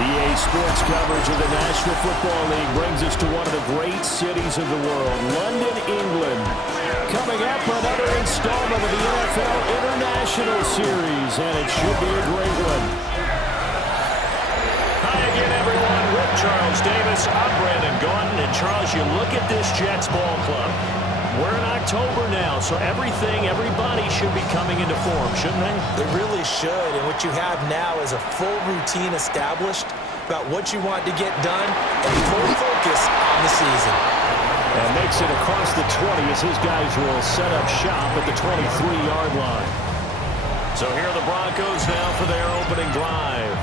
EA Sports coverage of the National Football League brings us to one of the great cities of the world, London, England. Coming up, another installment of the NFL International Series, and it should be a great one. Hi again, everyone. With Charles Davis, I'm Brandon Gaudin. And Charles, you look at this Jets ball club. We're in October now, so everybody should be coming into form, shouldn't they? They really should, and what you have now is a full routine established about what you want to get done and full focus on the season. And makes it across the 20 as his guys will set up shop at the 23-yard line. So here are the Broncos now for their opening drive.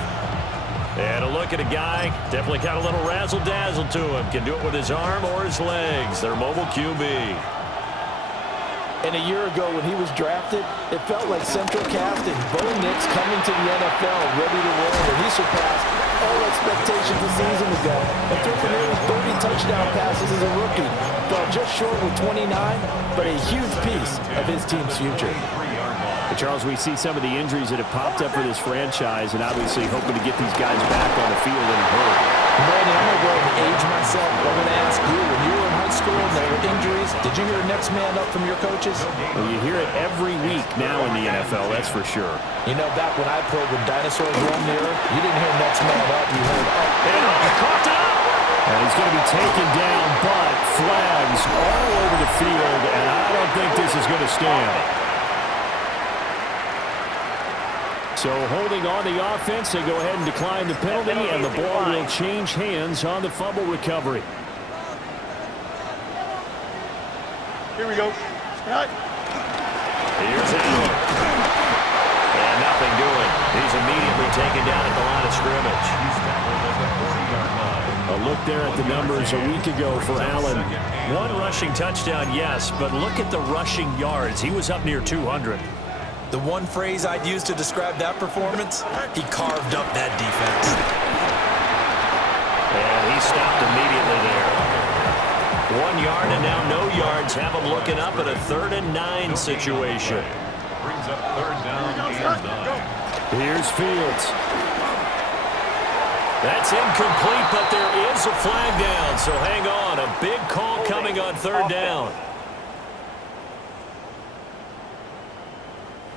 And a look at a guy, definitely got a little razzle-dazzle to him. Can do it with his arm or his legs. Their mobile QB. And a year ago when he was drafted, it felt like Central Casting, Bo Nix coming to the NFL ready to roll, and he surpassed all expectations a season ago and threw for nearly 30 touchdown passes as a rookie. Fell just short with 29, but a huge piece of his team's future. Charles, we see some of the injuries that have popped up for this franchise, and obviously hoping to get these guys back on the field in a hurry. Brandon, I'm going to go ahead and age myself. I'm going to ask you, when you were in high school and there were injuries, did you hear next man up from your coaches? Well, you hear it every week now in the NFL, that's for sure. You know, back when I played with dinosaurs roam near, you didn't hear next man up, you heard up. He coughed it up! And he's going to be taken down, but flags all over the field, and I don't think this is going to stand. So holding on the offense, they go ahead and decline the penalty, and the ball will change hands on the fumble recovery. Here we go. Here's Allen. And nothing doing. He's immediately taken down at the line of scrimmage. A look there at the numbers a week ago for Allen. One rushing touchdown, yes, but look at the rushing yards. He was up near 200. The one phrase I'd use to describe that performance, he carved up that defense. And he stopped immediately there. 1 yard and now no yards. Have him looking up at a 3rd and 9 situation. Brings up 3rd down and 9. Here's Fields. That's incomplete, but there is a flag down, so hang on. A big call coming on 3rd down.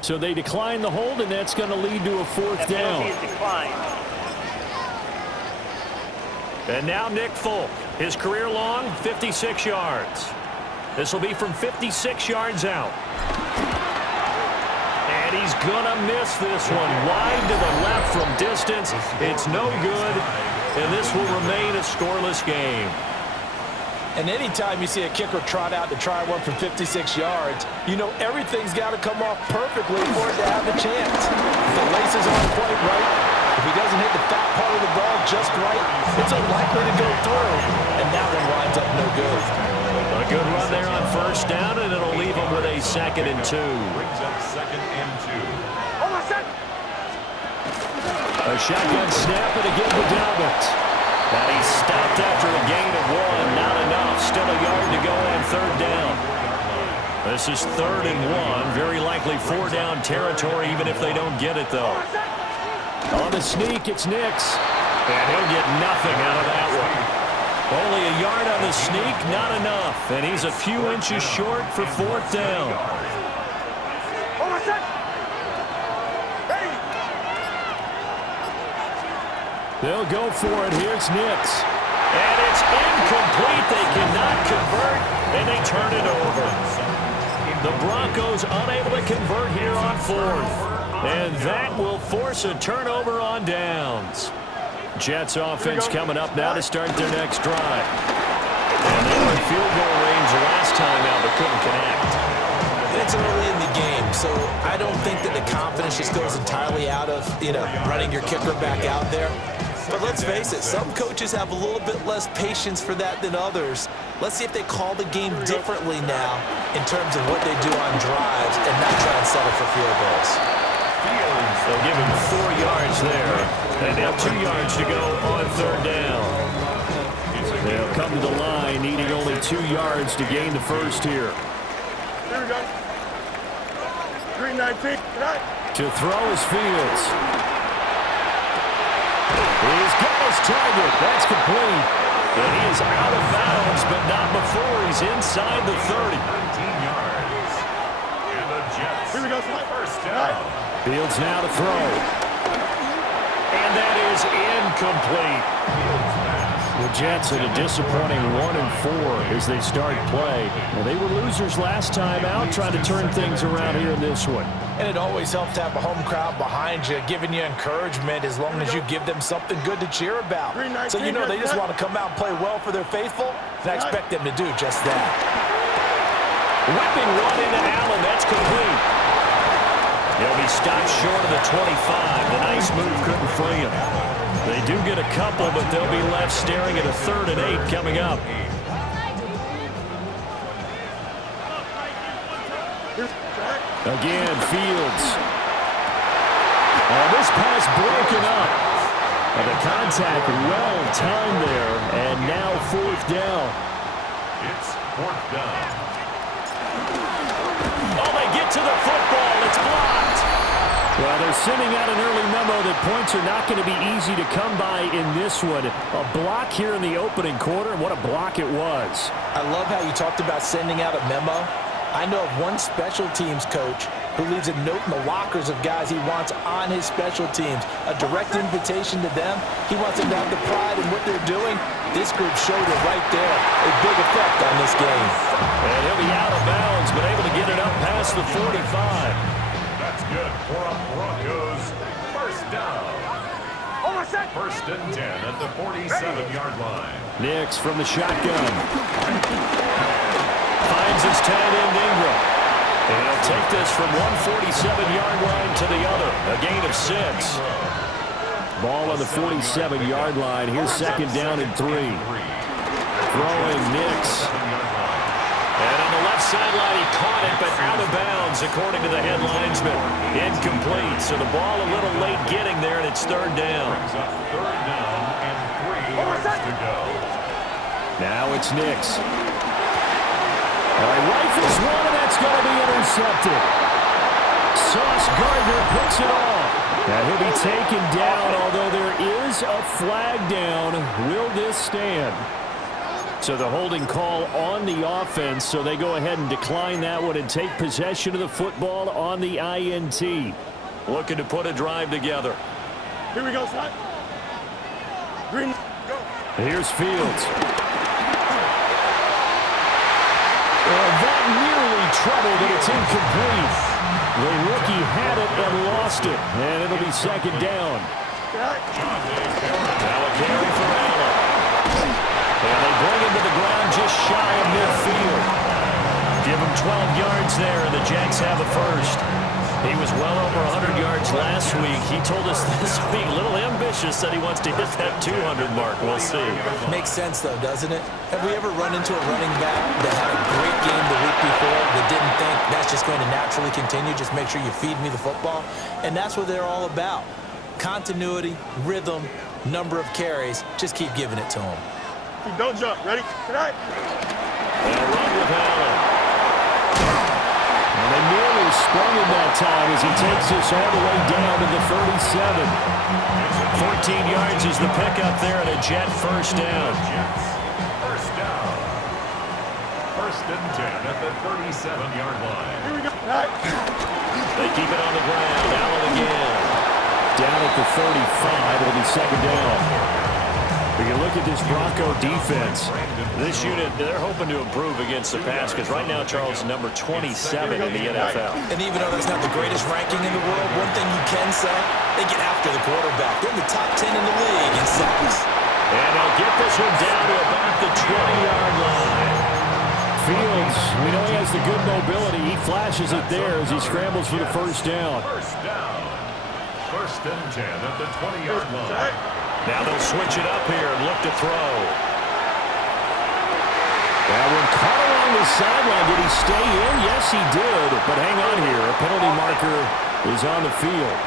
So they decline the hold, and that's going to lead to a 4th down. And now Nick Folk, his career long, 56 yards. This will be from 56 yards out. And he's going to miss this one. Wide to the left from distance. It's no good, and this will remain a scoreless game. And anytime you see a kicker trot out to try one from 56 yards, you know everything's got to come off perfectly for it to have a chance. If the laces aren't quite right, if he doesn't hit the fat part of the ball just right, it's unlikely to go through. And that one winds up no good. A good run there on 1st down, and it'll leave him with a 2nd and 2. Brings up 2nd and 2. A shotgun snap, and again to Dalvin. And he stopped after a gain of 1. Not enough. Still a yard to go on 3rd down. This is 3rd and 1. Very likely 4-down territory, even if they don't get it, though. On the sneak, it's Nix. And he'll get nothing out of that one. Only a yard on the sneak, not enough. And he's a few inches short for 4th down. They'll go for it. Here's Nix. And it's incomplete. They cannot convert, and they turn it over. The Broncos unable to convert here on 4th. And that will force a turnover on downs. Jets offense coming up now to start their next drive. And they were in field goal range last time out, but couldn't connect. It's early in the game, so I don't think that the confidence just goes entirely out of, running your kicker back out there. But let's face it, some coaches have a little bit less patience for that than others. Let's see if they call the game differently now in terms of what they do on drives and not try and settle for field goals. They'll give him 4 yards there. And now 2 yards to go on 3rd down. They'll come to the line, needing only 2 yards to gain the first here. Here we go. 3-19. To throw is Fields. He's got target. That's complete. And he is out of bounds, but not before he's inside the 30. 13 yards. And the Jets. Here we go. First down. Fields now to throw. And that is incomplete. The Jets at a disappointing 1-4 as they start play. Well, they were losers last time out, trying to turn things around here in this one. And it always helps to have a home crowd behind you, giving you encouragement as long as you give them something good to cheer about. So you know they just want to come out and play well for their faithful, and I expect them to do just that. Whipping one into Allen. That's complete. He'll be stopped short of the 25. The nice move couldn't free him. They do get a couple, but they'll be left staring at a 3rd and 8 coming up. Again, Fields. This pass broken up. And the contact well timed there, and now 4th down. It's 4th down. Oh, they get to the football. It's blocked. Well, they're sending out an early memo that points are not going to be easy to come by in this one. A block here in the opening quarter, and what a block it was. I love how you talked about sending out a memo. I know of one special teams coach who leaves a note in the lockers of guys he wants on his special teams, a direct invitation to them. He wants them to have the pride in what they're doing. This group showed it right there, a big effect on this game. And he'll be out of bounds, but able to get it up past the 45. That's good for a Broncos first down. First and 10 at the 47-yard line. Nix from the shotgun. Finds his tight end Ingram. And he'll take this from one 47-yard line to the other. A gain of 6. Ball on the 47-yard line. Here's 2nd down and 3. Throwing Nix. And on the left sideline, he caught it, but out of bounds, according to the head linesman. Incomplete. So the ball a little late getting there, and it's 3rd down. Brings up 3rd down and 3 yards to go. Now it's Nix. Rifles one, and that's going to be intercepted. Sauce Gardner puts it off. Now he'll be taken down, although there is a flag down. Will this stand? So the holding call on the offense, so they go ahead and decline that one and take possession of the football on the INT. Looking to put a drive together. Here we go, son. Green, go. Here's Fields. And that nearly troubled, but it's incomplete. The rookie had it and lost it, and it'll be 2nd down. Now a carry for Allen. And they bring him to the ground just shy of midfield. Give him 12 yards there, and the Jets have a first. He was well over 100 yards last week. He told us this week, a little ambitious, said he wants to hit that 200 mark. We'll see. Makes sense, though, doesn't it? Have we ever run into a running back that had a great game the week before that didn't think that's just going to naturally continue? Just make sure you feed me the football. And that's what they're all about. Continuity, rhythm, number of carries. Just keep giving it to them. Don't jump. Ready? Tonight. They'll run with Allen. And they nearly sprung him that time as he takes this all the way down to the 37. 14 yards is the pickup there, and a Jet first down. First down. First and 10 at the 37-yard line. Here we go. Tonight. They keep it on the ground. Allen again. Down at the 35, it'll be 2nd down. We can look at this Bronco defense. This unit, they're hoping to improve against the pass because right now Charles is number 27 in the NFL. And even though that's not the greatest ranking in the world, one thing you can say, they get after the quarterback. They're in the top 10 in the league in sacks. And they'll get this one down to about the 20-yard line. Fields, we know he has the good mobility. He flashes it there as he scrambles for the first down. First down. First and 10 at the 20-yard line. Now they'll switch it up here and look to throw. That one caught along the sideline. Did he stay in? Yes, he did. But hang on here. A penalty marker is on the field.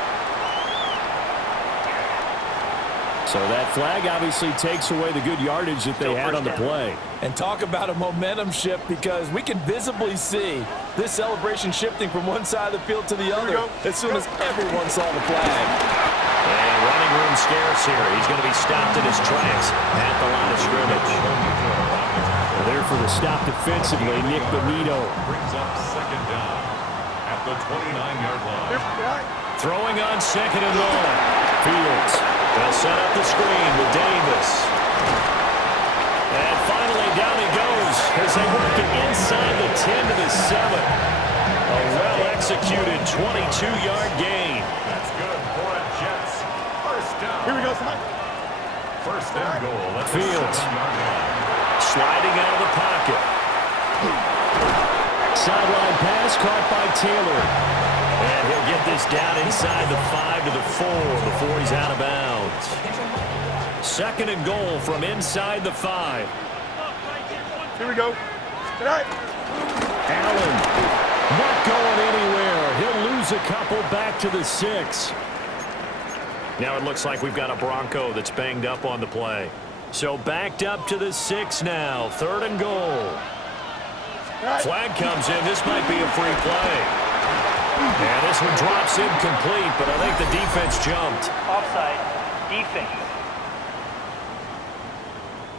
So that flag obviously takes away the good yardage that they had on the play. And talk about a momentum shift, because we can visibly see this celebration shifting from one side of the field to the other as soon as everyone saw the flag. And running room them scarce here. He's going to be stopped in his tracks at the line of scrimmage. There for the stop defensively, Nick Bonito. Brings up second down at the 29-yard line. Throwing on second and goal. Fields. They'll set up the screen with Davis. And finally down he goes as they work it inside the 10 to the 7. A well-executed 22-yard gain. That's good for a Jets. First down. Here we go, son. First and goal at the Fields. 7-yard line. Sliding out of the pocket. Sideline pass caught by Taylor. And he'll get this down inside the 5 to the 4 before he's out of bounds. Second and goal from inside the 5. Here we go. Tonight. Allen not going anywhere. He'll lose a couple back to the 6. Now it looks like we've got a Bronco that's banged up on the play. So backed up to the 6 now. Third and goal. Flag comes in. This might be a free play. And this one drops incomplete, but I think the defense jumped. Offside. Defense.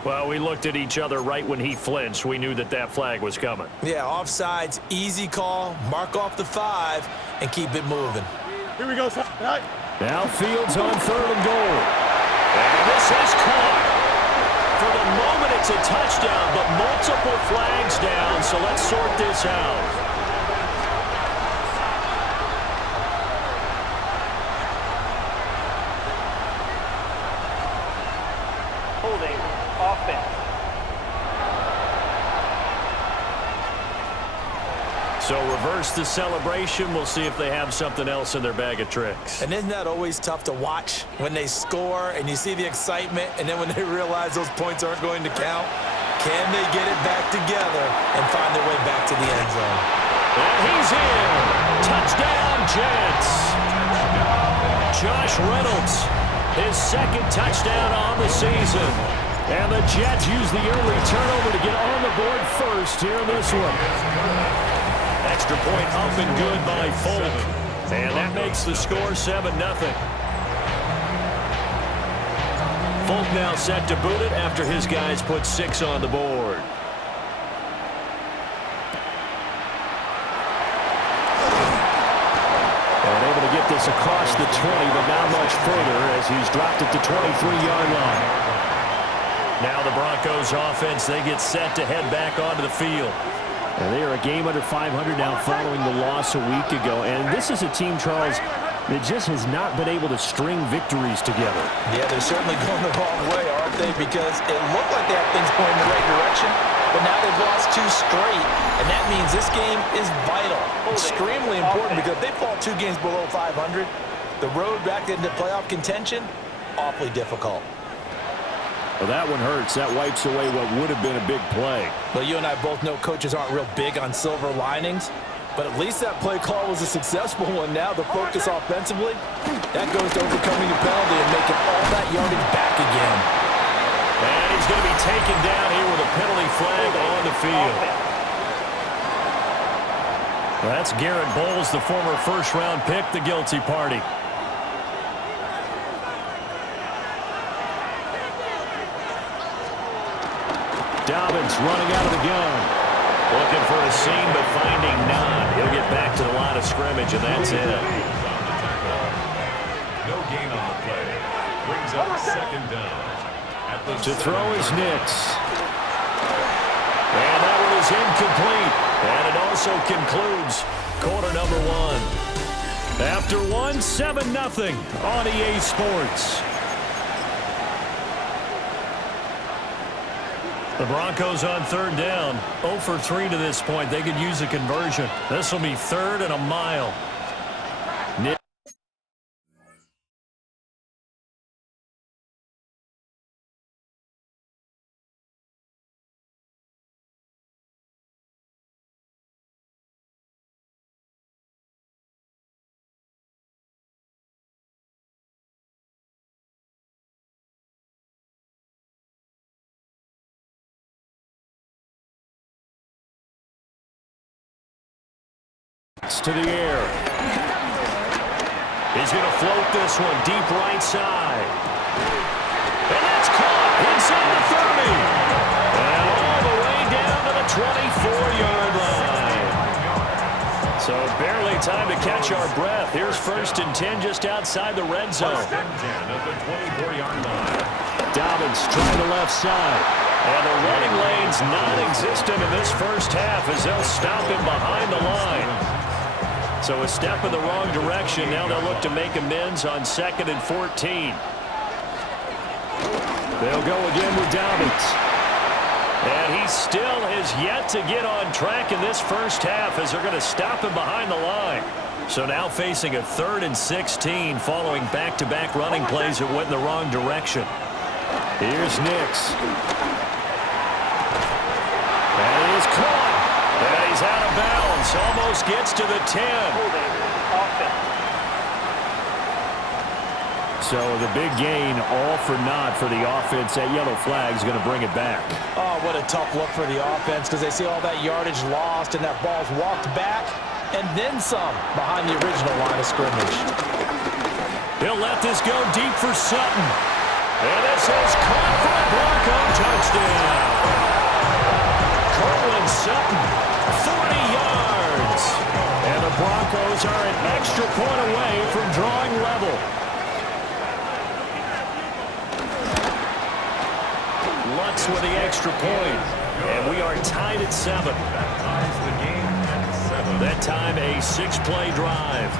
Well, we looked at each other right when he flinched. We knew that that flag was coming. Yeah, offsides, easy call. Mark off the 5 and keep it moving. Here we go, son. Tonight. Now Fields on third and goal. And this is caught. For the moment, it's a touchdown, but multiple flags down, so let's sort this out. Holding. Offense. So reverse the celebration. We'll see if they have something else in their bag of tricks. And isn't that always tough to watch when they score and you see the excitement and then when they realize those points aren't going to count? Can they get it back together and find their way back to the end zone? And he's in. Touchdown, Jets. Josh Reynolds, his second touchdown on the season. And the Jets use the early turnover to get on the board first here in this one. Extra point up and good by Folk. And that makes the score 7-0. Folk now set to boot it after his guys put 6 on the board. And able to get this across the 20, but not much further as he's dropped it to 23-yard line. Now the Broncos offense, they get set to head back onto the field. And they are a game under 500 now following the loss a week ago. And this is a team, Charles, that just has not been able to string victories together. Yeah, they're certainly going the wrong way, aren't they? Because it looked like they had things going in the right direction, but now they've lost 2 straight, and that means this game is vital. Extremely important because if they fall 2 games below 500, the road back into playoff contention, awfully difficult. Well, that one hurts. That wipes away what would have been a big play. Well, you and I both know coaches aren't real big on silver linings, but at least that play call was a successful one. Now the focus offensively, that goes to overcoming a penalty and making all that yardage back again. And he's going to be taken down here with a penalty flag on the field. Well, that's Garrett Bowles, the former first-round pick, the guilty party. Dobbins running out of the gun. Looking for a seam, but finding none. He'll get back to the line of scrimmage, and that's it. No gain on the play. Brings up second down. At the To throw is Nix. And that one is incomplete. And it also concludes quarter number 1. After 1, 7-0 on EA Sports. The Broncos on third down. 0 for 3 to this point. They could use a conversion. This will be 3rd and a mile. To the air. He's going to float this one deep right side. Barely time to catch our breath. Here's 1st and 10 just outside the red zone. 1st and 10 at the 24-yard line. Dobbins trying the left side. And the running lane's non-existent in this first half as they'll stop him behind the line. So a step in the wrong direction. Now they'll look to make amends on 2nd and 14. They'll go again with Dobbins. And he still has yet to get on track in this first half as they're going to stop him behind the line. So now facing a 3rd and 16 following back-to-back running plays that went in the wrong direction. Here's Nix. And he is caught. And he's out of bounds. Almost gets to the 10. Holding. Offense. So the big gain, all for naught for the offense. That yellow flag is going to bring it back. Oh, what a tough look for the offense because they see all that yardage lost and that ball's walked back and then some behind the original line of scrimmage. He'll let this go deep for Sutton. And this is caught for a Bronco touchdown. Cortland Sutton, 40 yards. And the Broncos are an extra point away from drawing level. Lutz with the extra point. And we are tied at 7. That ties the game at 7. That time a 6-play drive.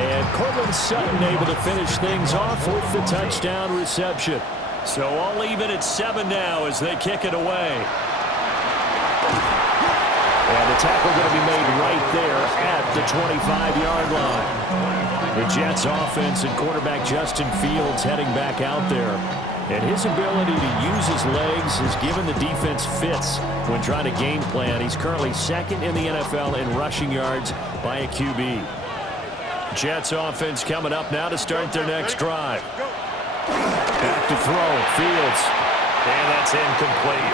And Cortland Sutton able to finish things off with the touchdown reception. So all even at 7 now as they kick it away. And the tackle going to be made right there at the 25-yard line. The Jets offense and quarterback Justin Fields heading back out there. And his ability to use his legs has given the defense fits when trying to game plan. He's currently 2nd in the NFL in rushing yards by a QB. Jets offense coming up now to start their next drive. Back to throw, Fields. And that's incomplete.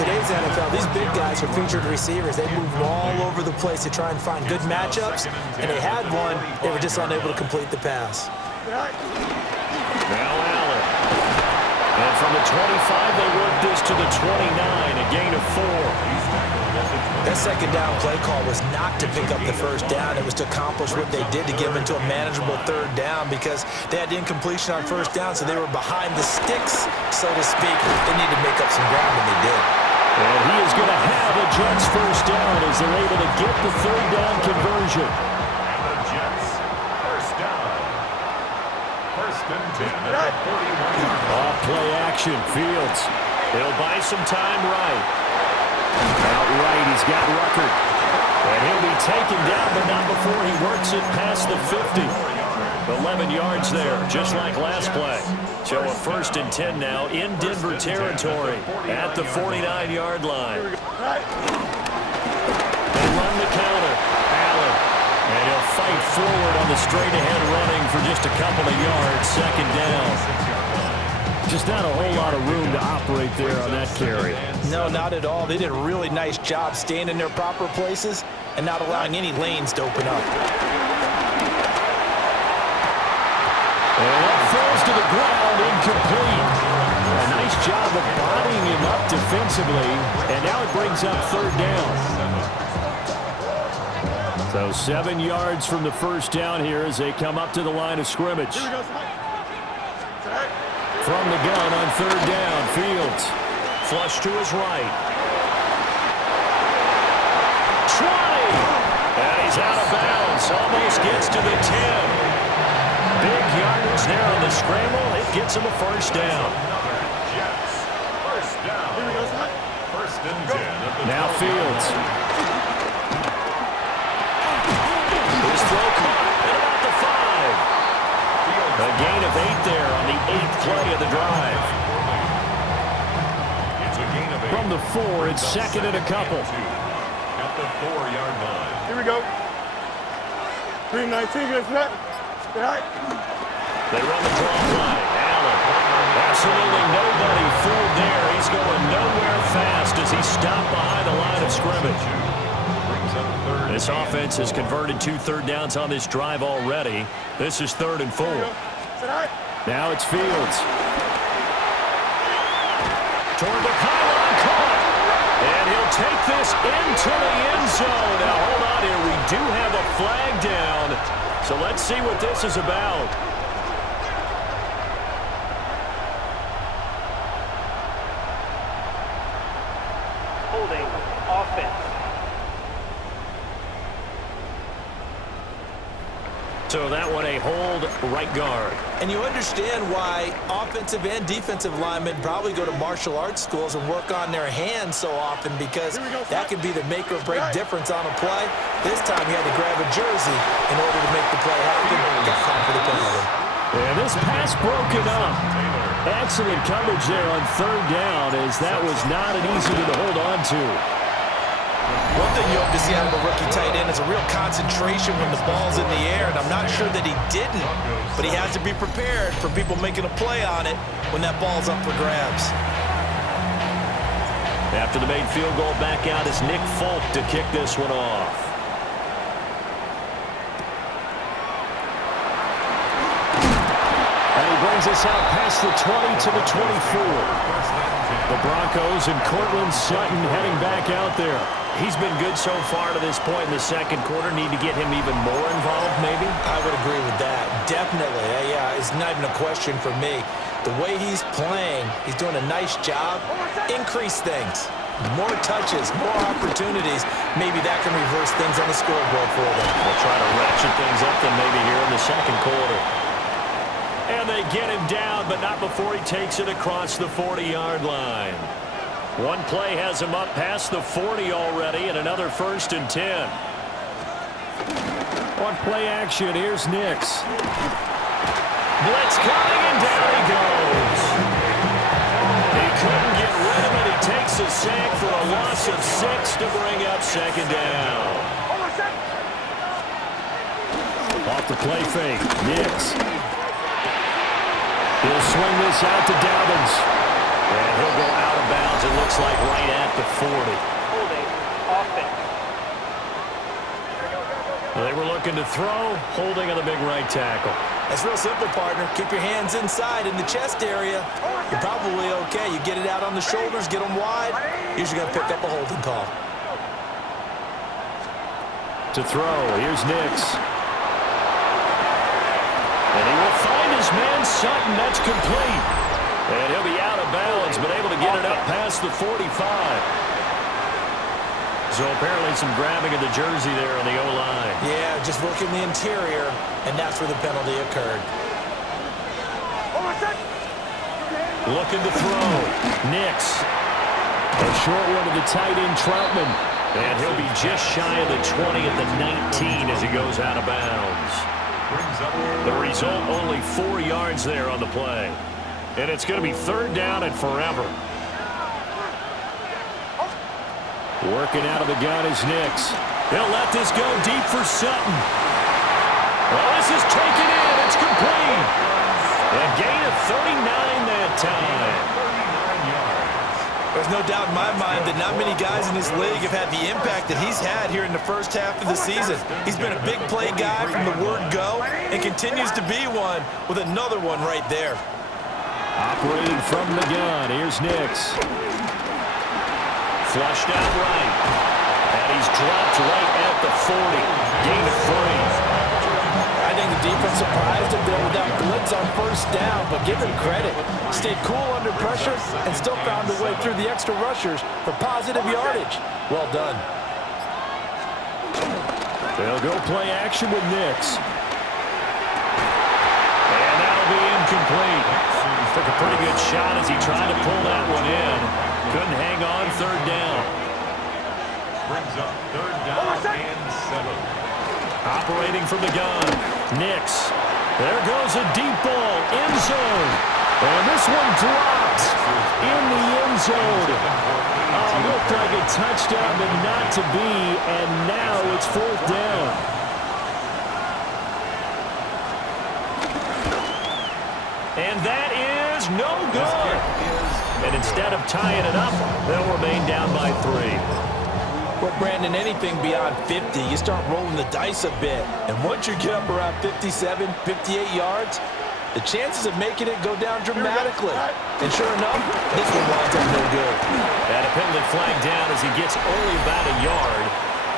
Today's NFL, these big guys are featured receivers. They move all over the place to try and find good matchups, and they had one. They were just unable to complete the pass. Now Allen. And from the 25, they work this to the 29, a gain of 4. That second down play call was not to pick up the first down. It was to accomplish what they did to get them into a manageable 3rd down because they had incompletion on 1st down, so they were behind the sticks, so to speak. They needed to make up some ground, and they did. And he is going to have a Jets first down as they're able to get the 3rd down conversion. And the Jets, first down. 1st and 10 at the 41-yard line. Off play action, Fields. He'll buy some time right. Out right, he's got Rucker. And he'll be taken down, but not before he works it past the 50. 11 yards there, just like last play. So a 1st and 10 now in Denver territory at the 49-yard line. They run the counter. Allen. And he'll fight forward on the straight-ahead running for just a couple of yards. 2nd down. Just not a whole lot of room to operate there on that carry. No, not at all. They did a really nice job staying in their proper places and not allowing any lanes to open up. And that falls to the ground, incomplete. A nice job of bodying him up defensively, and now it brings up 3rd down. So 7 yards from the first down here as they come up to the line of scrimmage. From the gun on 3rd down, Fields. Flush to his right. 20! And he's out of bounds. Almost gets to the 10. Big yardage there on the scramble. It gets him a first down. Jets, first down. 1st and 10 at the Now 12-yard Fields. line. His throw caught at about the 5. A gain of 8 there on the 8th play of the drive. It's a gain of 8. From the 4, it's 2nd and a couple. At the 4-yard line. Here we go. 319, get set. Stay high. They run the draw play. Allen. Absolutely nobody fooled there. He's going nowhere fast as he stopped behind the line of scrimmage. This offense has converted 2 third downs on this drive already. This is 3rd and 4. Now it's Fields. Toward the pylon, caught. And he'll take this into the end zone. Now, hold on here. We do have a flag down. So let's see what this is about. Holding offense. So that one a hold right guard. And you understand why offensive and defensive linemen probably go to martial arts schools and work on their hands so often, because that can be the make or break difference on a play. This time he had to grab a jersey in order to make the play happen. Got caught for the penalty. And this pass broken up. Excellent coverage there on third down, as that was not an easy one to hold on to. One thing you hope to see out of a rookie tight end is a real concentration when the ball's in the air, and I'm not sure that he didn't, but he has to be prepared for people making a play on it when that ball's up for grabs. After the made field goal, back out is Nick Folk to kick this one off. And he brings us out past the 20 to the 24. The Broncos and Cortland Sutton heading back out there. He's been good so far to this point in the second quarter. Need to get him even more involved, maybe? I would agree with that. Definitely. Yeah, it's not even a question for me. The way he's playing, he's doing a nice job. Increase things. More touches, more opportunities. Maybe that can reverse things on the scoreboard for them. We'll try to ratchet things up then maybe here in the second quarter. And they get him down, but not before he takes it across the 40-yard line. One play has him up past the 40 already, and another 1st and 10. On play action, here's Nix. Blitz coming, and down he goes. He couldn't get rid of it. He takes a sack for a loss of 6 to bring up 2nd down. Off the play fake, Nix. He'll swing this out to Dobbins. And he'll go out of bounds, it looks like, right at the 40. Holding offense. They were looking to throw, holding on the big right tackle. It's real simple, partner. Keep your hands inside in the chest area. You're probably okay. You get it out on the shoulders, get them wide. Usually going to pick up a holding call. To throw, here's Nix. And he will find his man Sutton. That's complete. And he'll be out of bounds, but able to get it up past the 45. So apparently some grabbing of the jersey there on the O-line. Yeah, just working the interior, and that's where the penalty occurred. Looking to throw. Nix. A short one to the tight end, Troutman. And he'll be just shy of the 20 at the 19 as he goes out of bounds. The result, only 4 yards there on the play. And it's going to be 3rd down and forever. Working out of the gun is Nix. They'll let this go deep for Sutton. Well, this is taken in. It's complete. A gain of 39 that time. There's no doubt in my mind that not many guys in this league have had the impact that he's had here in the first half of the season. He's been a big play guy from the word go and continues to be one with another one right there. Operating from the gun, here's Nix. Flushed out right. And he's dropped right at the 40. Gain of 3. I think the defense surprised him there with that blitz on 1st down, but give him credit. Stayed cool under pressure and still found a way through the extra rushers for positive yardage. Well done. They'll go play action with Nix. And that'll be incomplete. Took a pretty good shot as he tried to pull that one in. Couldn't hang on 3rd down. Brings up 3rd down and 7. Operating from the gun. Nix. There goes a deep ball. End zone. And this one dropped in the end zone. Looked like a touchdown, but not to be. And now it's 4th down. And that is no good. And instead of tying it up, they'll remain down by 3. Well, Brandon, anything beyond 50, you start rolling the dice a bit. And once you get up around 57, 58 yards, the chances of making it go down dramatically. And sure enough, this one winds up no good. And a penalty flag down as he gets only about a yard.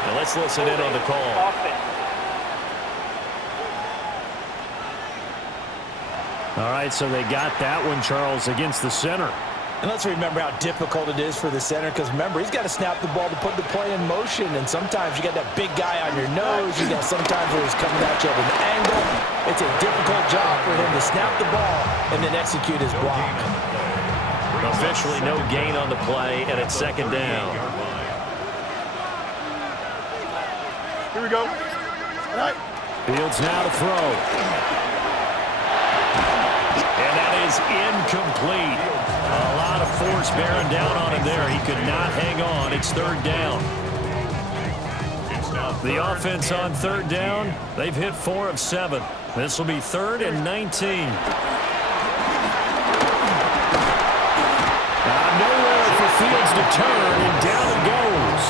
Now let's listen in on the call. Offense. All right, so they got that one, Charles, against the center. And let's remember how difficult it is for the center, because remember, he's got to snap the ball to put the play in motion, and sometimes you got that big guy on your nose. You got sometimes where he's coming at you at an angle. It's a difficult job for him to snap the ball and then execute his block. Officially no gain on the play, and it's second down. Here we go. All right. Fields now to throw. And that is incomplete. A lot of force bearing down on him there. He could not hang on. It's third down. The offense on third down, they've hit 4 of 7. This will be 3rd and 19. Nowhere for Fields to turn, and down it goes.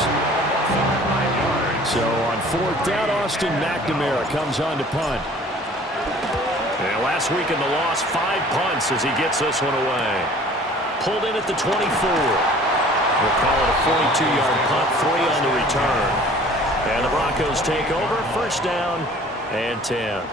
So on 4th down, Austin McNamara comes on to punt. And last week in the loss, 5 punts as he gets this one away. Pulled in at the 24. We'll call it a 42-yard punt, 3 on the return. And the Broncos take over, 1st down and 10.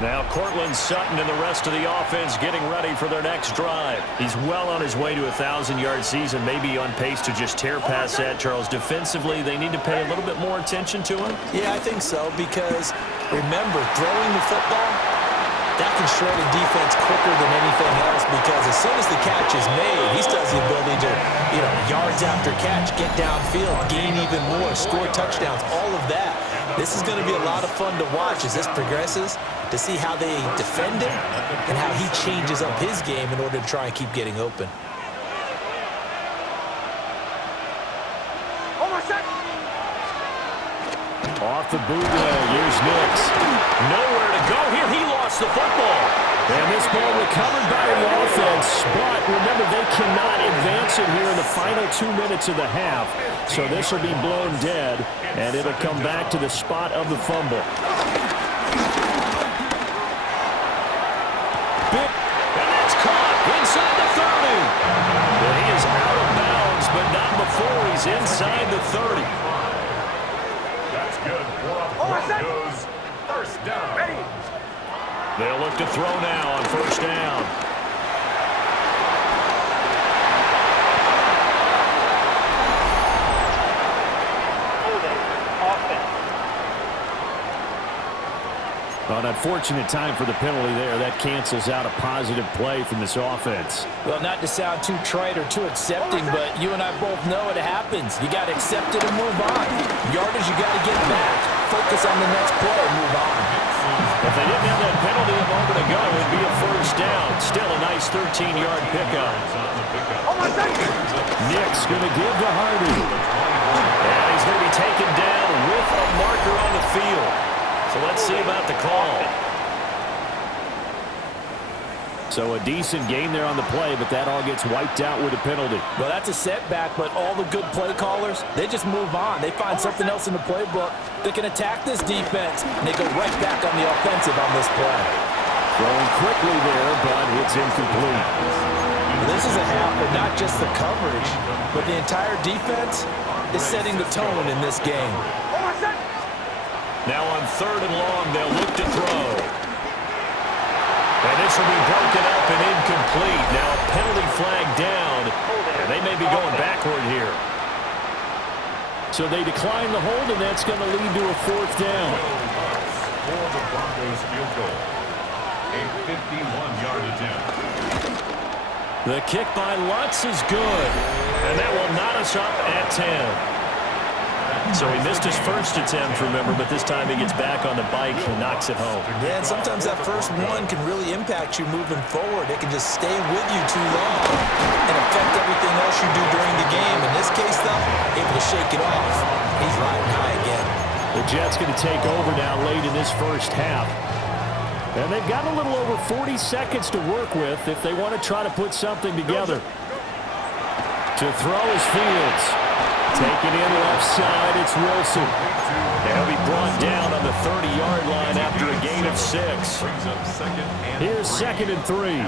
Now Cortland Sutton and the rest of the offense getting ready for their next drive. He's well on his way to a 1,000-yard season, maybe on pace to just tear past that, Charles. Defensively, they need to pay a little bit more attention to him. Yeah, I think so, because remember, throwing the football, that can shred a defense quicker than anything else, because as soon as the catch is made, he still has the ability to, yards after catch, get downfield, gain even more, score touchdowns, all of that. This is going to be a lot of fun to watch as this progresses, to see how they defend him and how he changes up his game in order to try and keep getting open. Off the bootleg, here's Nix. Nowhere to go here. He lost the football. And this ball recovered by the offense. But remember, they cannot advance it here in the final 2 minutes of the half. So this will be blown dead, and it'll come back to the spot of the fumble. And that's caught inside the 30. Well, he is out of bounds, but not before he's inside the 30. That's good for a Broncos 1st down. Ready. They'll look to throw now on 1st down. Holding. Offense. An unfortunate time for the penalty there. That cancels out a positive play from this offense. Well, not to sound too trite or too accepting, but you and I both know it happens. You got to accept it and move on. Yardage, you got to get back. Focus on the next play and move on. If they didn't have that penalty a moment ago, it'd be a 1st down. Still a nice 13-yard pickup. Nick's going to give to Hardy. And he's going to be taken down with a marker on the field. So let's see about the call. So a decent game there on the play, but that all gets wiped out with a penalty. Well, that's a setback, but all the good play callers, they just move on. They find something else in the playbook that can attack this defense, and they go right back on the offensive on this play. Throwing quickly there, but it's incomplete. This is a half where not just the coverage, but the entire defense is setting the tone in this game. Now on 3rd and long, they'll look to throw. And this will be broken up and incomplete. Now a penalty flag down, and they may be going backward here. So they decline the hold, and that's going to lead to a 4th down. For the Broncos field goal. A 51-yard attempt. The kick by Lutz is good, and that will knot us up at 10. So he missed his first attempt, remember, but this time he gets back on the bike and knocks it home. Yeah, and sometimes that first one can really impact you moving forward. It can just stay with you too long and affect everything else you do during the game. In this case, though, able to shake it off. He's riding high again. The Jets going to take over now late in this first half. And they've got a little over 40 seconds to work with if they want to try to put something together. To throw is Fields. Taken in left side, it's Wilson. They'll be brought down on the 30-yard line after a gain of 6. Here's 2nd and 3.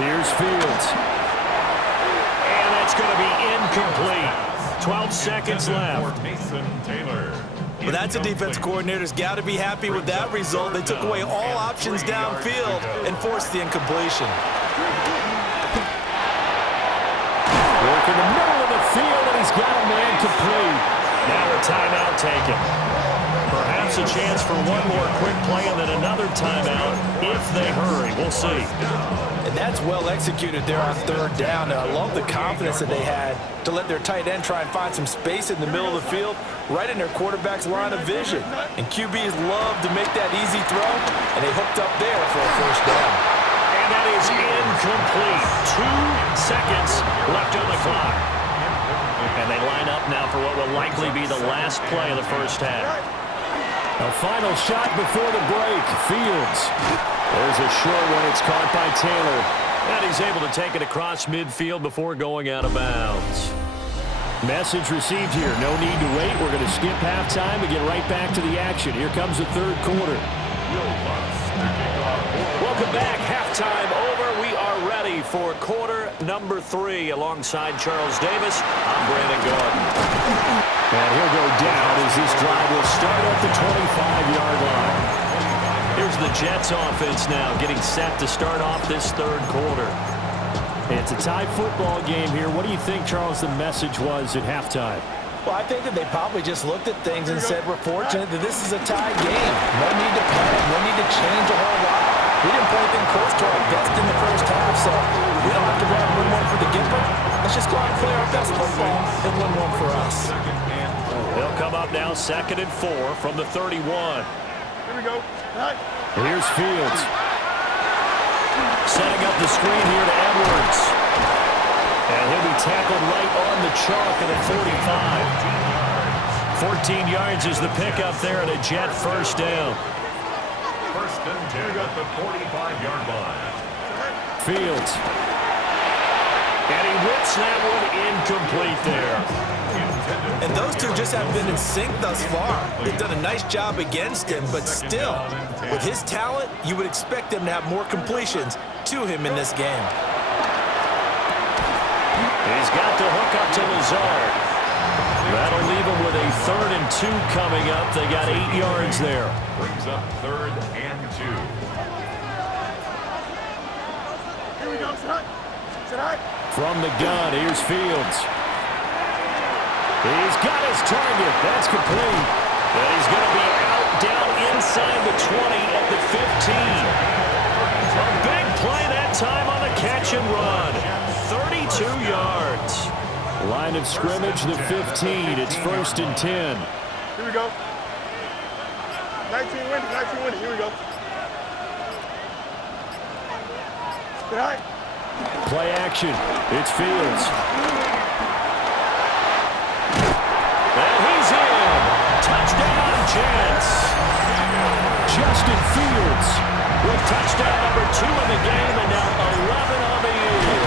Here's Fields. And that's going to be incomplete. 12 seconds left. Well, that's a defense coordinator's got to be happy with that result. They took away all options downfield and forced the incompletion. Work in the middle of the field, and he's got a man complete. Now a timeout taken. Perhaps a chance for one more quick play and then another timeout if they hurry. We'll see. And that's well executed there on 3rd down. I love the confidence that they had to let their tight end try and find some space in the middle of the field, right in their quarterback's line of vision. And QBs love to make that easy throw, and they hooked up there for a 1st down. And that is incomplete. 2 seconds left on the clock. And they line up now for what will likely be the last play of the 1st half. A final shot before the break. Fields. There's a short one. It's caught by Taylor. And he's able to take it across midfield before going out of bounds. Message received here. No need to wait. We're going to skip halftime and get right back to the action. Here comes the 3rd quarter. Welcome back. Halftime over. We are ready for quarter number 3. Alongside Charles Davis, I'm Brandon Gordon. And he'll go down as this drive will start at the 25-yard line. Here's the Jets offense now getting set to start off this 3rd quarter. It's a tie football game here. What do you think, Charles, the message was at halftime? Well, I think that they probably just looked at things and said, we're fortunate that this is a tie game. No need to panic. No need to change a whole lot. We didn't play anything close to our best in the 1st half, so we don't have to go out and win one for the Gipper. Let's just go out and play our best football and win one for us. They'll come up now 2nd and 4 from the 31. Here we go. Here's Fields. Setting up the screen here to Edwards. And he'll be tackled right on the chalk at the 45. 14 yards is the pickup there at a Jet 1st down. 1st and 10 at the 45-yard line. Fields. And he whips that one incomplete there. And those two just haven't been in sync thus far. They've done a nice job against him, but still, with his talent, you would expect him to have more completions to him in this game. He's got to hook up to Lazard. That'll leave him with a 3rd and 2 coming up. They got 8 yards there. Brings up 3rd and 2. Here we go. Sit high. From the gun, here's Fields. He's got his target. That's complete. And he's going to be out down inside the 20 at the 15. A big play that time on the catch and run. 32 yards. Line of scrimmage, the 15. It's 1st and 10. Here we go. 19 winning. Here we go. Sit high. Play action. It's Fields. And he's in. Touchdown, Jets. Justin Fields With touchdown number 2 in the game and now 11 on the year.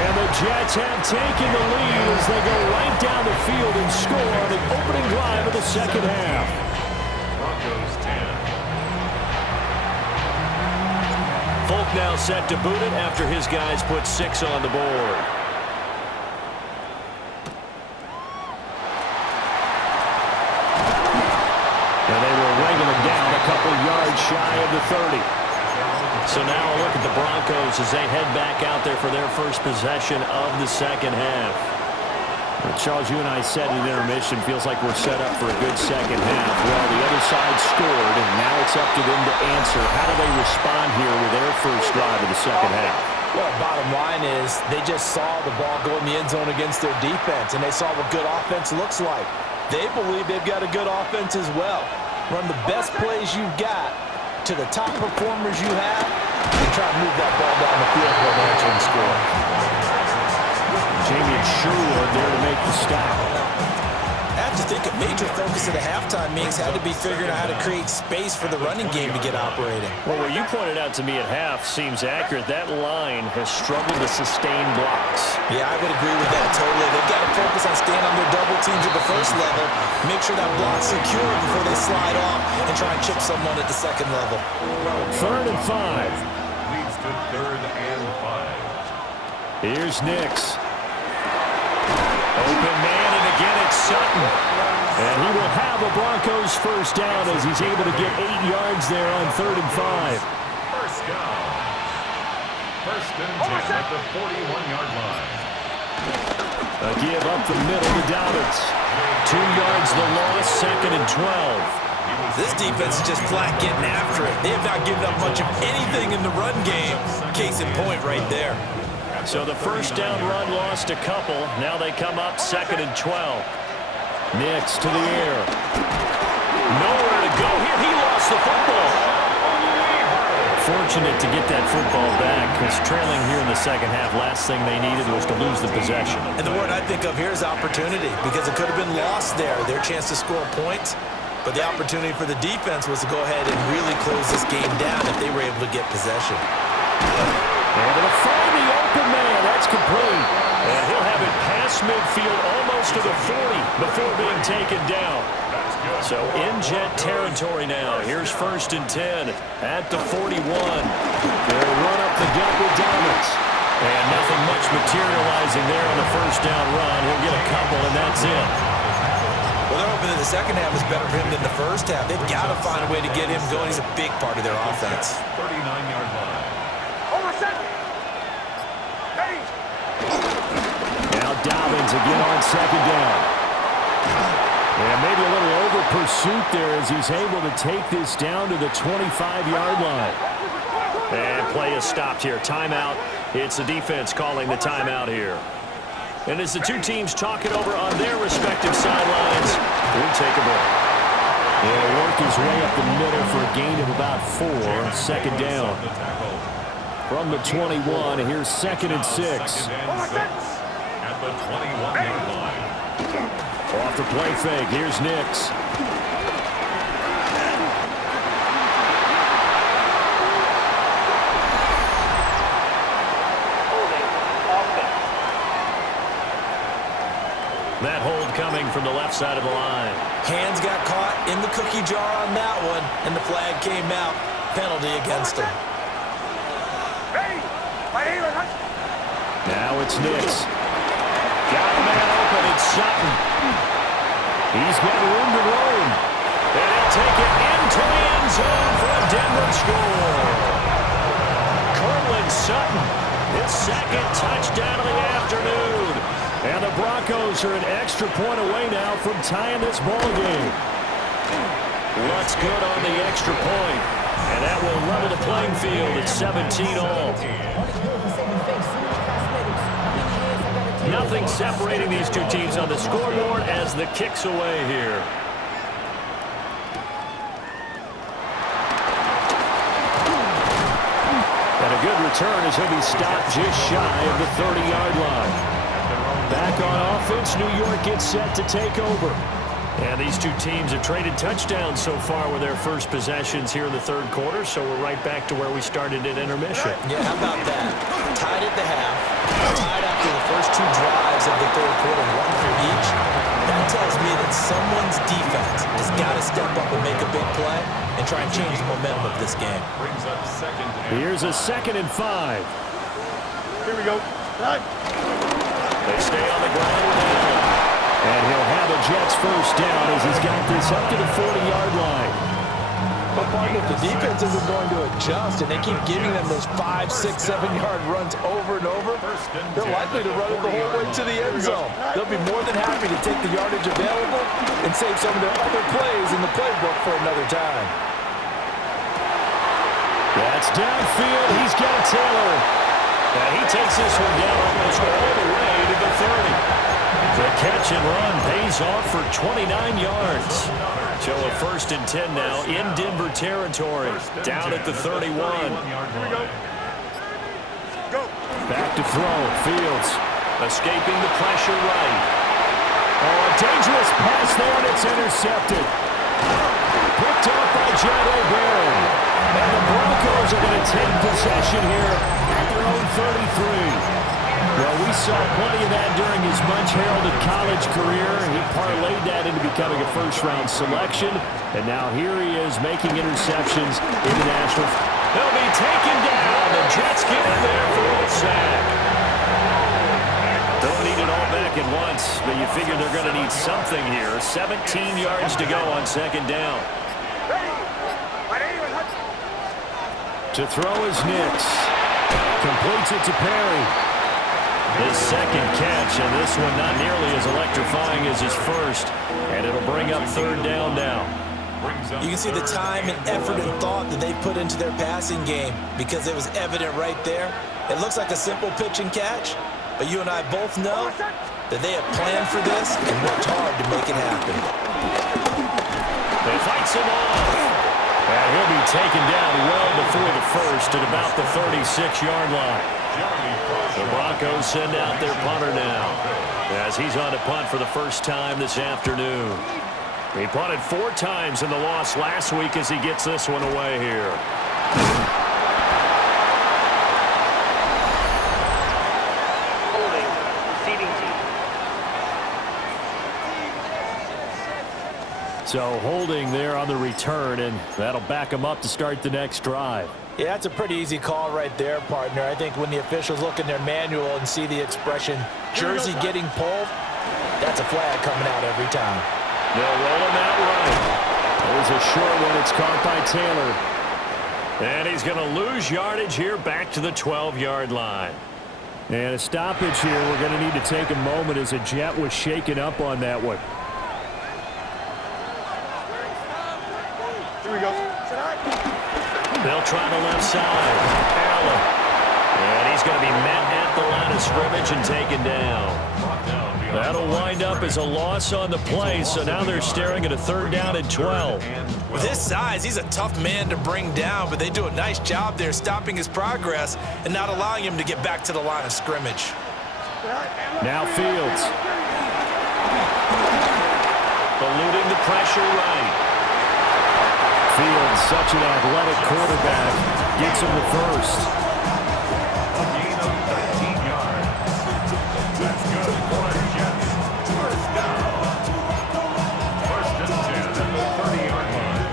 And the Jets have taken the lead as they go right down the field and score on the opening drive of the 2nd half. Broncos 10. Folk now set to boot it after his guys put 6 on the board. And they will wrangle him down a couple yards shy of the 30. So now a look at the Broncos as they head back out there for their first possession of the 2nd half. Well, Charles, you and I said in intermission, feels like we're set up for a good 2nd half. Well, the other side scored, and now it's up to them to answer. How do they respond here with their first drive of the 2nd half? Well, bottom line is they just saw the ball go in the end zone against their defense, and they saw what good offense looks like. They believe they've got a good offense as well. Run the best plays you've got to the top performers you have and try to move that ball down the field for an answering score. Jamie and Sherwood there to make the stop. At to think a major focus of the halftime meetings had to be figuring out how to create space for the running game to get operating. Well, what you pointed out to me at half seems accurate. That line has struggled to sustain blocks. Yeah, I would agree with that totally. They've got to focus on staying on their double teams at the first level, make sure that block's secure before they slide off and try and chip someone at the second level. 3rd and 5. Leads to 3rd and 5. Here's Nix. Open man, and again it's Sutton. And he will have a Broncos first down as he's able to get 8 yards there on 3rd and 5. First down. 1st and 10 at the 41-yard line. A give up the middle to Dobbins. 2 yards the loss, 2nd and 12. This defense is just flat getting after it. They have not given up much of anything in the run game. Case in point right there. So the first down run lost a couple. Now they come up 2nd and 12. Nix to the air. Nowhere to go here. He lost the football. Fortunate to get that football back because trailing here in the second half, last thing they needed was to lose the possession. And the word I think of here is opportunity, because it could have been lost there, their chance to score points. But the opportunity for the defense was to go ahead and really close this game down if they were able to get possession. Able to find the open man. That's complete. And he'll have it past midfield almost to the 40 before being taken down. So in Jet territory now. Here's 1st and 10 at the 41. They'll run up the gut with Dobbins. And nothing much materializing there on the first down run. He'll get a couple, and that's it. Well, they're hoping that the second half is better for him than the first half. They've got to find a way to get him going. He's a big part of their offense. 39-yard line. Now Dobbins again on 2nd down. And maybe a little over pursuit there as he's able to take this down to the 25-yard line. And play is stopped here. Timeout. It's the defense calling the timeout here. And as the two teams talk it over on their respective sidelines, we'll take a break. He'll work his way up the middle for a gain of about 4. 2nd down. From the 21, here's 2nd and 6. At the 21-yard line. Off the play fake, here's Nix. That hold coming from the left side of the line. Hands got caught in the cookie jar on that one, and the flag came out. Penalty against him. Now it's Nix. Got a man open. It's Sutton. He's got room to roam. And he'll take it into the end zone for a Denver score. Cortland Sutton, his 2nd touchdown of the afternoon. And the Broncos are an extra point away now from tying this ball game. What's good on the extra point? And that will level the playing field at 17 all. Nothing separating these two teams on the scoreboard as the kick's away here. And a good return as he'll be stopped just shy of the 30-yard line. Back on offense, New York gets set to take over. And these two teams have traded touchdowns so far with their first possessions here in the 3rd quarter, so we're right back to where we started at intermission. Yeah, how about that? Tied at the half, tied after the first 2 drives of the 3rd quarter, 1 for each. That tells me that someone's defense has got to step up and make a big play and try and change the momentum of this game. Brings up 2nd. Here's a 2nd and 5. Here we go. They stay on the ground with Allen. And he'll have a Jets first down as he's got this up to the 40-yard line. But partner, if the defense isn't going to adjust and they keep giving them those 5, 6, 7-yard runs over and over, they're likely to run it the whole way to the end zone. They'll be more than happy to take the yardage available and save some of their other plays in the playbook for another time. That's downfield. He's got Taylor. And he takes this one down almost all the way to the 30. The catch and run pays off for 29 yards. So a 1st and 10 now in Denver territory. Down at the 31. Back to throw. Fields escaping the pressure right. Oh, a dangerous pass there, and it's intercepted. Picked up by Jade Barron. And the Broncos are going to take possession here at their own 33. Well, we saw plenty of that during his much-heralded college career. He parlayed that into becoming a first-round selection. And now here he is making interceptions in the national. They'll be taken down. The Jets get in there for the sack. Don't need it all back at once, but you figure they're going to need something here. 17 yards to go on second down. To throw is Nix. Completes it to Perry. His second catch, and this one not nearly as electrifying as his first. And it'll bring up third down now. You can see the time and effort and thought that they put into their passing game because it was evident right there. It looks like a simple pitch and catch, but you and I both know that they have planned for this and worked hard to make it happen. They fights him off. And he'll be taken down well before the first at about the 36-yard line. The Broncos send out their punter now as he's on to punt for the first time this afternoon. He punted 4 times in the loss last week as he gets this one away here. Holding. Receiving team. So holding there on the return, and that'll back him up to start the next drive. Yeah, that's a pretty easy call right there, partner. I think when the officials look in their manual and see the expression, jersey getting pulled, that's a flag coming out every time. They'll roll him out right. There's a short one. It's caught by Taylor. And he's going to lose yardage here back to the 12-yard line. And a stoppage here. We're going to need to take a moment as a Jet was shaken up on that one. Here we go. They'll try the left side. Allen. And he's going to be met at the line of scrimmage and taken down. That'll wind up as a loss on the play, so now they're staring at a third down and 12. With his size, he's a tough man to bring down, but they do a nice job there stopping his progress and not allowing him to get back to the line of scrimmage. Now Fields. Eluding the pressure right. Fields, such an athletic quarterback, gets him the first. A gain of 13 yards. That's good for the Jets. First down. First and 10 at the 30-yard line.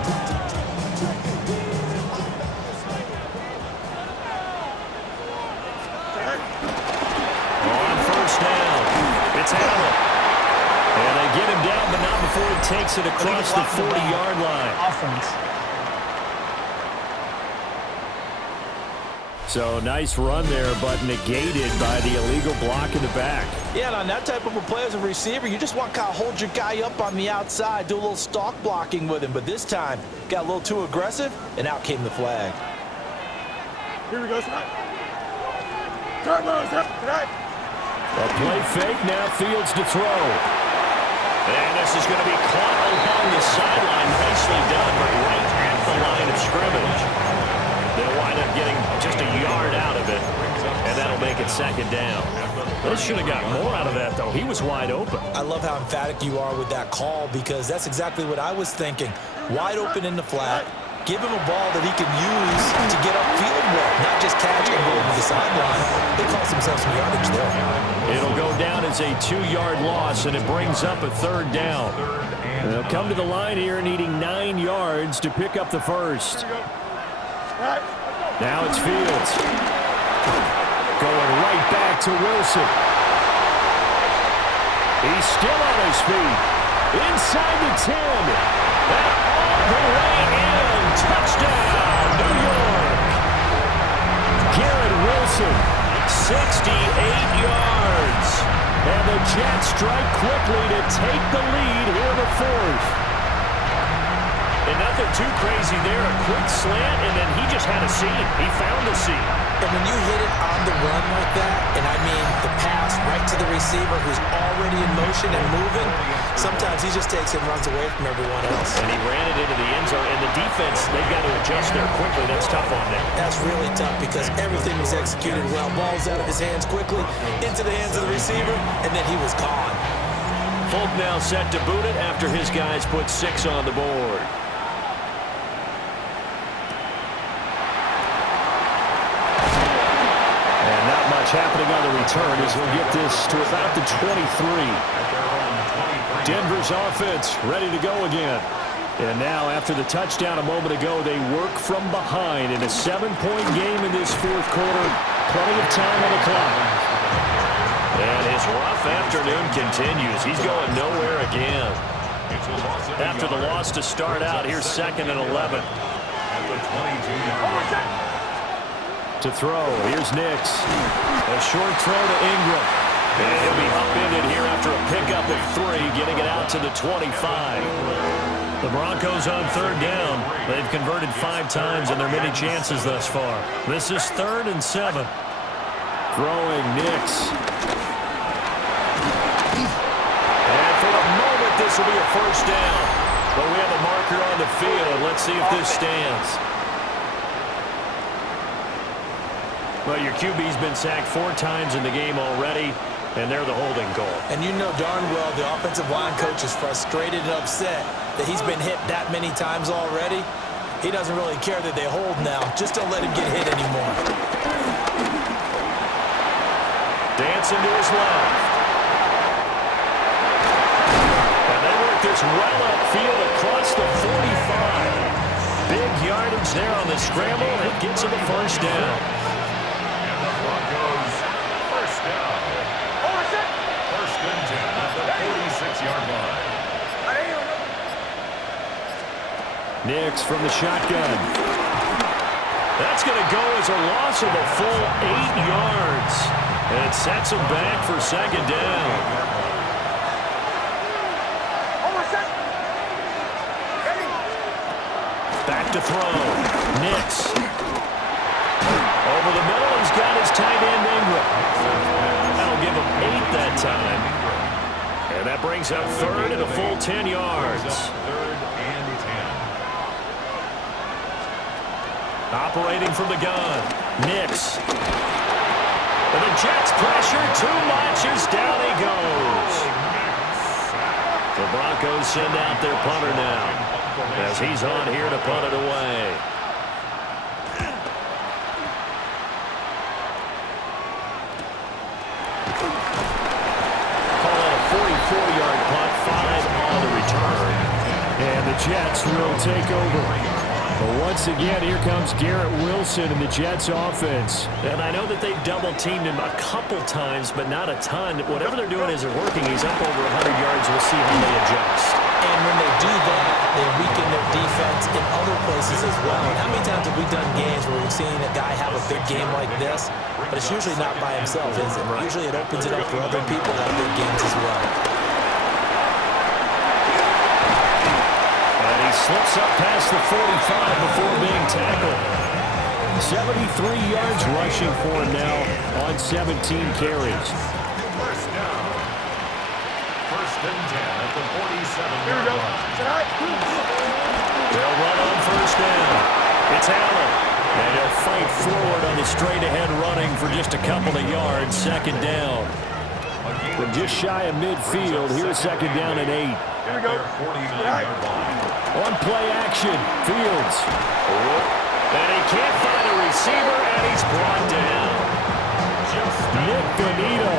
On first down, it's Allen. And they get him down, but not before he takes it across the 40-yard line. Offense. So nice run there, but negated by the illegal block in the back. Yeah, and on that type of a play as a receiver, you just want to kind of hold your guy up on the outside, do a little stalk blocking with him. But this time, got a little too aggressive, and out came the flag. Here we go, tonight. Turbos up tonight. A play fake, now Fields to throw. And this is going to be caught along the sideline. Nicely done, but right at the line of scrimmage. They'll wind up getting just a yard out of it, and that'll make it second down. They should have got more out of that, though. He was wide open. I love how emphatic you are with that call because that's exactly what I was thinking. Wide open in the flat. Give him a ball that he can use to get upfield with, not just catch and go over the sideline. They cost themselves some yardage there. It'll go down as a 2-yard loss, and it brings up a third down. They'll come to the line here needing 9 yards to pick up the first. Now it's Fields. Going right back to Wilson. He's still on his feet. Inside the 10. All the way in. Touchdown, New York. Garrett Wilson. 68 yards. And the Jets strike quickly to take the lead here in the fourth. And nothing too crazy there. A quick slant, and then he just had a seam. He found the seam. And when you hit it on the run like that, and I mean the pass right to the receiver who's already in motion and moving, sometimes he just takes it and runs away from everyone else. And he ran it into the end zone. And the defense, they've got to adjust there quickly. That's tough on them. That's really tough because everything was executed well. Ball's out of his hands quickly, into the hands of the receiver, and then he was gone. Folk now set to boot it after his guys put 6 on the board. And not much happening on the return as he'll get this to about the 23. Denver's offense ready to go again. And now, after the touchdown a moment ago, they work from behind in a 7-point game in this fourth quarter. Plenty of time on the clock. And his rough afternoon continues. He's going nowhere again. After the loss to start out, here's 2nd and 11. To throw, here's Nix. A short throw to Ingram. And he'll be upended here after a pickup of 3, getting it out to the 25. The Broncos on 3rd down. They've converted 5 times in their many chances thus far. This is 3rd and 7. Throwing Nix. And for the moment, this will be a first down. But we have a marker on the field. Let's see if this stands. Well, your QB's been sacked 4 times in the game already, and they're the holding call. And you know darn well the offensive line coach is frustrated and upset that he's been hit that many times already. He doesn't really care that they hold now. Just don't let him get hit anymore. Dancing to his left. And they work this well upfield across the 45. Big yardage there on the scramble. It gets him a first down. And the Broncos first down. First and 10 at the 46-yard line. Nix from the shotgun. That's going to go as a loss of a full 8 yards. And it sets him back for 2nd down. Back to throw. Nix. Over the middle, he's got his tight end Ingram. That'll give him 8 that time. And that brings up 3rd and a full 10 yards. 3rd and 10. Operating from the gun. Nix. And the Jets pressure too much as down he goes. The Broncos send out their punter now as he's on here to punt it away. Call it a 44-yard punt, 5 on the return. And the Jets will take over. But once again, here comes Garrett Wilson in the Jets offense. And I know that they've double-teamed him a couple times, but not a ton. Whatever they're doing isn't working. He's up over 100 yards. We'll see how they adjust. And when they do that, they weaken their defense in other places as well. And how many times have we done games where we've seen a guy have a big game like this, but it's usually not by himself, is it? Usually it opens it up for other people to have big games as well. Slips up past the 45 before being tackled. 73 yards rushing for him now on 17 carries. First down. First and 10 at the 47-yard line. They'll run on first down. It's Allen. And he'll fight forward on the straight-ahead running for just a couple of yards. 2nd down. From just shy of midfield, here's 2nd down and 8. Here we go. 49-yard line. On play action, Fields. And he can't find a receiver, and he's brought down. Nick Benito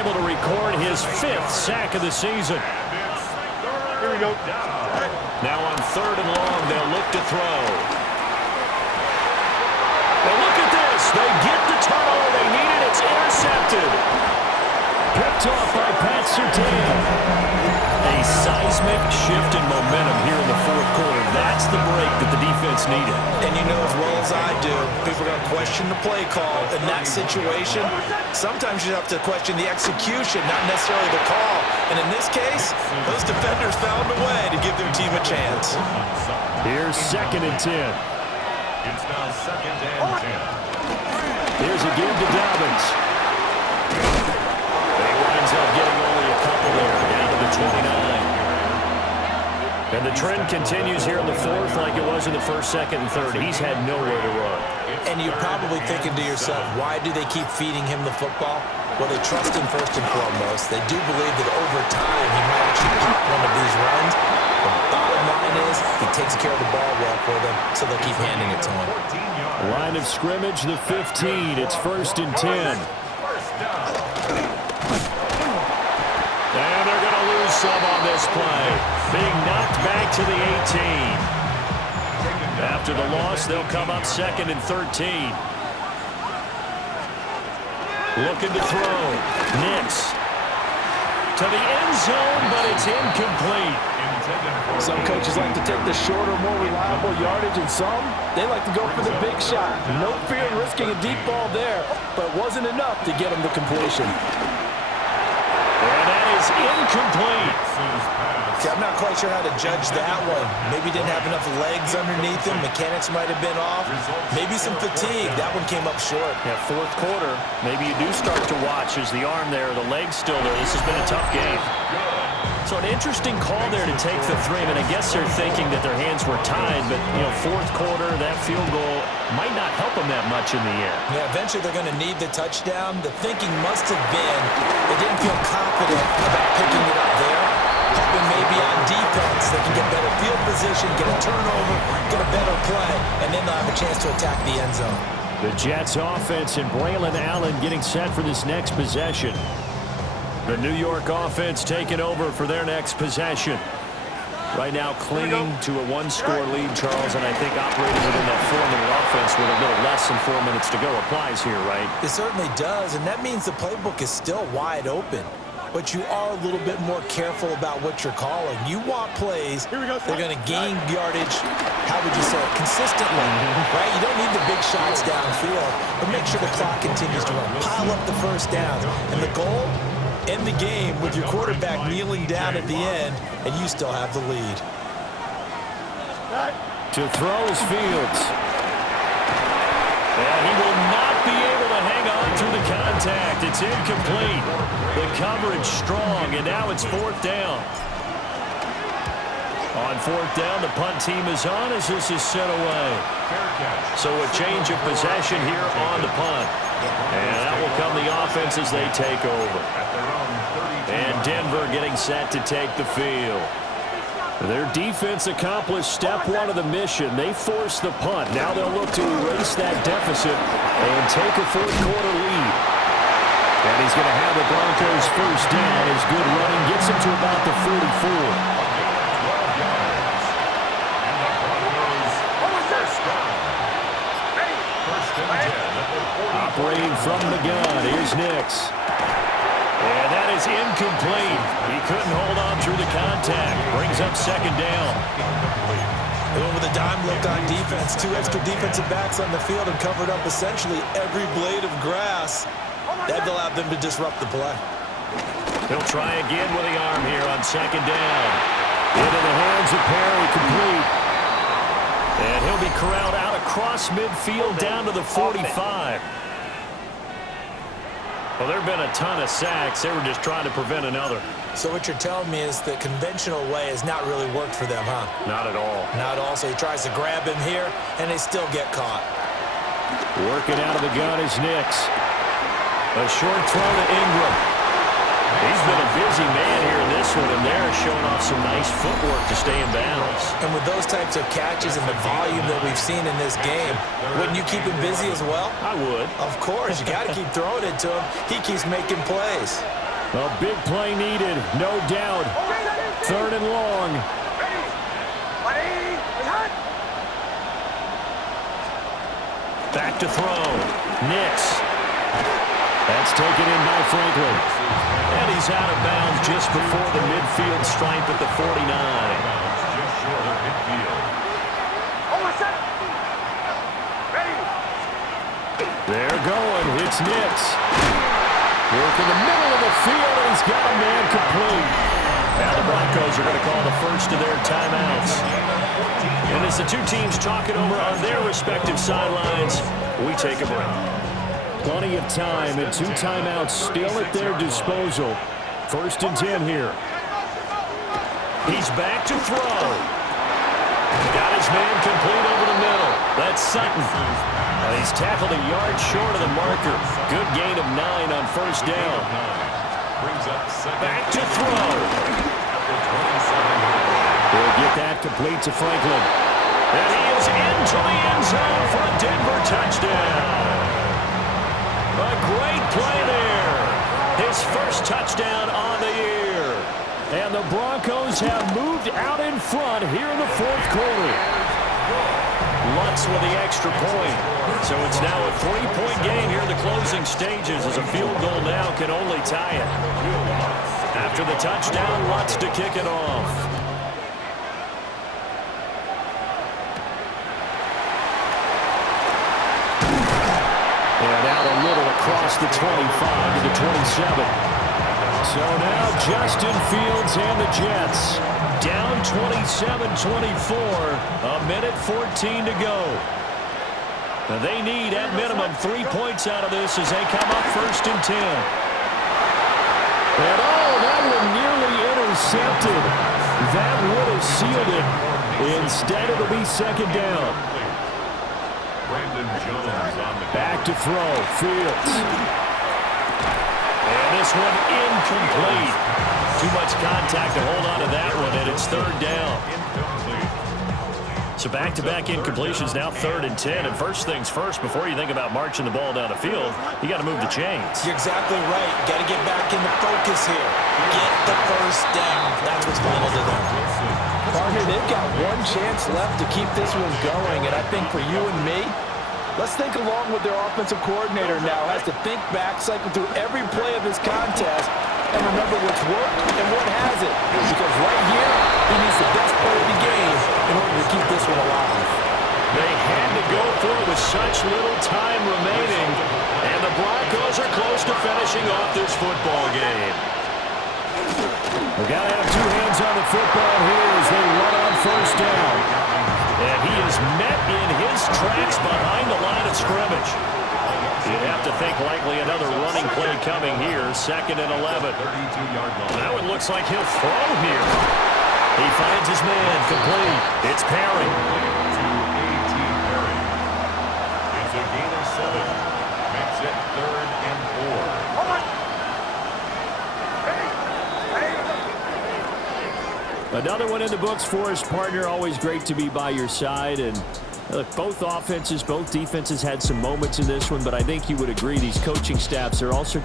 Able to record his 5th sack of the season. Here we go. Now on 3rd and long, they'll look to throw. Now look at this. They get the turnover they needed. It's intercepted. picked off by Pat Surtain. A seismic shift in momentum here in the fourth quarter. That's the break that the defense needed. And you know as well as I do, people are going to question the play call in that situation. Sometimes you have to question the execution, not necessarily the call. And in this case, those defenders found a way to give their team a chance. Here's 2nd and 10. It's now 2nd and 10. Here's a give to Dobbins. He winds up getting only a couple there, down to the 29. And the the trend continues here in the fourth like it was in the first, second, and third. He's had nowhere to run. And you're probably thinking to yourself, why do they keep feeding him the football? Well, they trust him first and foremost. They do believe that over time he might actually keep one of these runs. The bottom line is he takes care of the ball well for them, so they'll keep handing it to him. Line of scrimmage, the 15. It's 1st and 10. And they're going to lose some on this play. Being knocked back to the 18. After the loss, they'll come up 2nd and 13. Looking to throw. Nix. To the end zone, but it's incomplete. Some coaches like to take the shorter, more reliable yardage, and some, they like to go for the big shot. No fear in risking a deep ball there, but it wasn't enough to get them the completion. And that is incomplete. See, I'm not quite sure how to judge that one. Maybe didn't have enough legs underneath him. Mechanics might have been off. Maybe some fatigue. That one came up short. Yeah, fourth quarter, maybe you do start to watch as the arm there, the leg's still there. This has been a tough game. So an interesting call there to take the 3. And I guess they're thinking that their hands were tied, but, you know, fourth quarter, that field goal might not help them that much in the end. Yeah, eventually they're going to need the touchdown. The thinking must have been they didn't feel confident about picking it up there. Hoping maybe on defense they can get better field position, get a turnover, get a better play, and then they'll have a chance to attack the end zone. The Jets offense and Braylon Allen getting set for this next possession. The New York offense taking over for their next possession. Right now clinging to a 1-score lead, Charles, and I think operating within that 4-minute offense with a little less than 4 minutes to go applies here, right? It certainly does, and that means the playbook is still wide open. But you are a little bit more careful about what you're calling. You want plays that are going to gain yardage, how would you say it, consistently, right? You don't need the big shots downfield, but make sure the clock continues to run. Pile up the first downs. And the goal, end the game with your quarterback kneeling down at the end, and you still have the lead. To throw is Fields. And he will not be able to hang on through the contact. It's incomplete. The coverage strong, and now it's 4th down. On 4th down, the punt team is on as this is set away. So a change of possession here on the punt. And that will come the offense as they take over. And Denver getting set to take the field. Their defense accomplished step 1 of the mission. They forced the punt. Now they'll look to erase that deficit and take a 4th quarter lead. And he's going to have the Broncos first down. His good running gets him to about the 44. Operating from the gun, here's Nix. And that is incomplete. He couldn't hold on through the contact. Brings up 2nd down. They went with a dime look on defense. 2 extra defensive backs on the field and covered up essentially every blade of grass. That allowed them to disrupt the play. He'll try again with the arm here on 2nd down. Into the hands of Perry, complete. And he'll be corralled out across midfield down to the 45. Well, there have been a ton of sacks. They were just trying to prevent another. So what you're telling me is the conventional way has not really worked for them, huh? Not at all. Not at all. So he tries to grab him here, and they still get caught. Working out of the gun is Nix. A short throw to Ingram. He's been a busy man here in this one, and they're showing off some nice footwork to stay in bounds. And with those types of catches and the volume that we've seen in this game, wouldn't you keep him busy as well? I would. Of course. You got to keep throwing it to him. He keeps making plays. A big play needed, no doubt. 3rd and long. Back to throw. Nix. That's taken in by Franklin. And he's out of bounds just before the midfield stripe at the 49. Just short of midfield. They're going. It's Nix. Work in the middle of the field, and he's got a man complete. Now the Broncos are going to call the first of their timeouts. And as the two teams talk it over on their respective sidelines, we take a break. Plenty of time and 2 timeouts still at their disposal. 1st and 10 here. He's back to throw. Got his man complete over the middle. That's Sutton. And he's tackled a yard short of the marker. Good gain of 9 on first down. Back to throw. He'll get that complete to Franklin. And he is into the end zone for a Denver touchdown. A great play there. His first touchdown on the year. And the Broncos have moved out in front here in the fourth quarter. Lutz with the extra point. So it's now a 3-point game here in the closing stages as a field goal now can only tie it. After the touchdown, Lutz to kick it off. And out a little across the 25 to the 27. So now Justin Fields and the Jets down 27-24, a minute 14 to go. Now they need at minimum 3 points out of this as they come up first and 10. And that one nearly intercepted. That would have sealed it. Instead it'll be second down. Back to throw, Fields. And this one incomplete. Too much contact to hold on to that one, and it's third down. So back-to-back incompletions, now 3rd and 10. And first things first, before you think about marching the ball down the field, you got to move the chains. You're exactly right. Got to get back into focus here. Get the first down. That's what's vital to them. Partner, they've got one chance left to keep this one going, and I think for you and me, let's think along with their offensive coordinator now. Has to think back, cycle through every play of this contest, and remember what's worked and what hasn't. Because right here, he needs the best play of the game in order to keep this one alive. They had to go for it with such little time remaining, and the Broncos are close to finishing off this football game. We've got to have two hands on the football here as they run on first down. And he is met in his tracks behind the line of scrimmage. You'd have to think likely another running play coming here, 2nd and 11. Now it looks like he'll throw here. He finds his man complete. It's Perry. It's a gain of 7. Makes it 3rd and 4. Another one in the books for us, partner. Always great to be by your side. And look, both offenses, both defenses had some moments in this one, but I think you would agree these coaching staffs are also